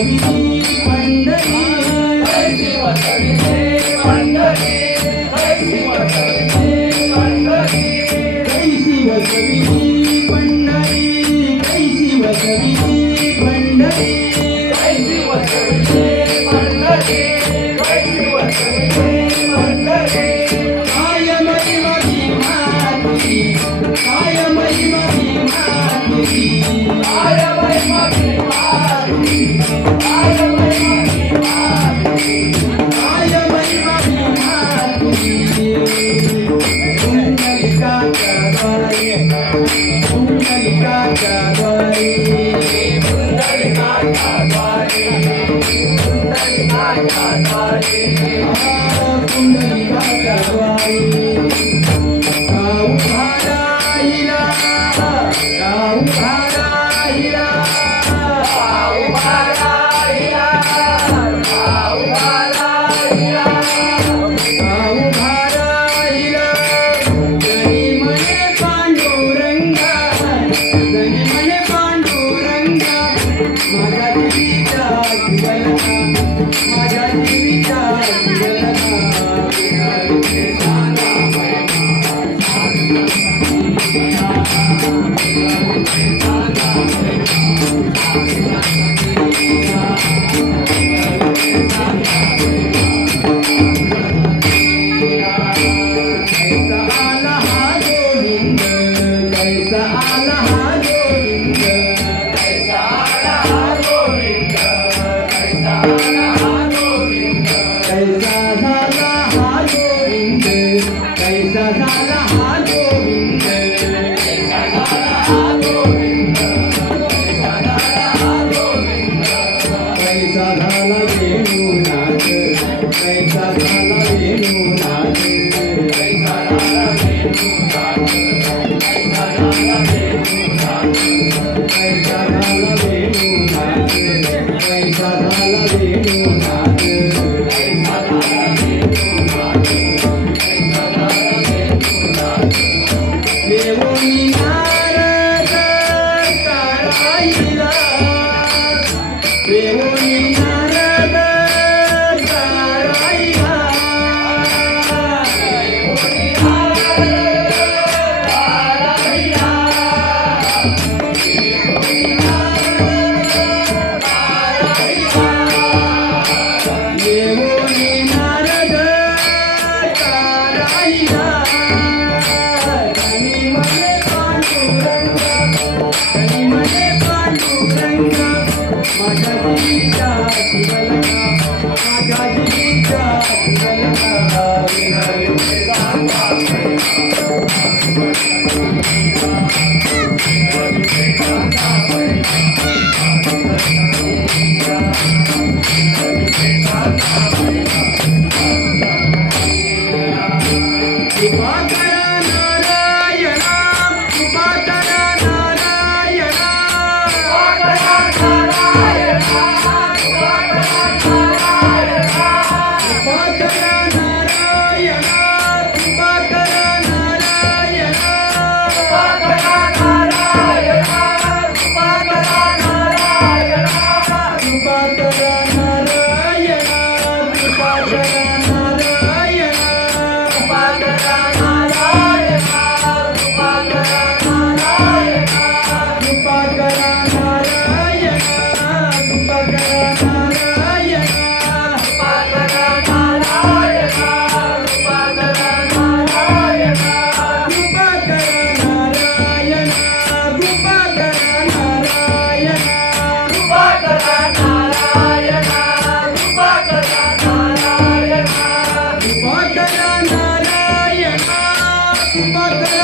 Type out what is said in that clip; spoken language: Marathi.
पंडवीस पंड Pandvi Keshi वसि पंडिवसनी पंड पंड पंड I महिमही me I महिमा सुंदरी राजावरी सुंदर Gracias. Bater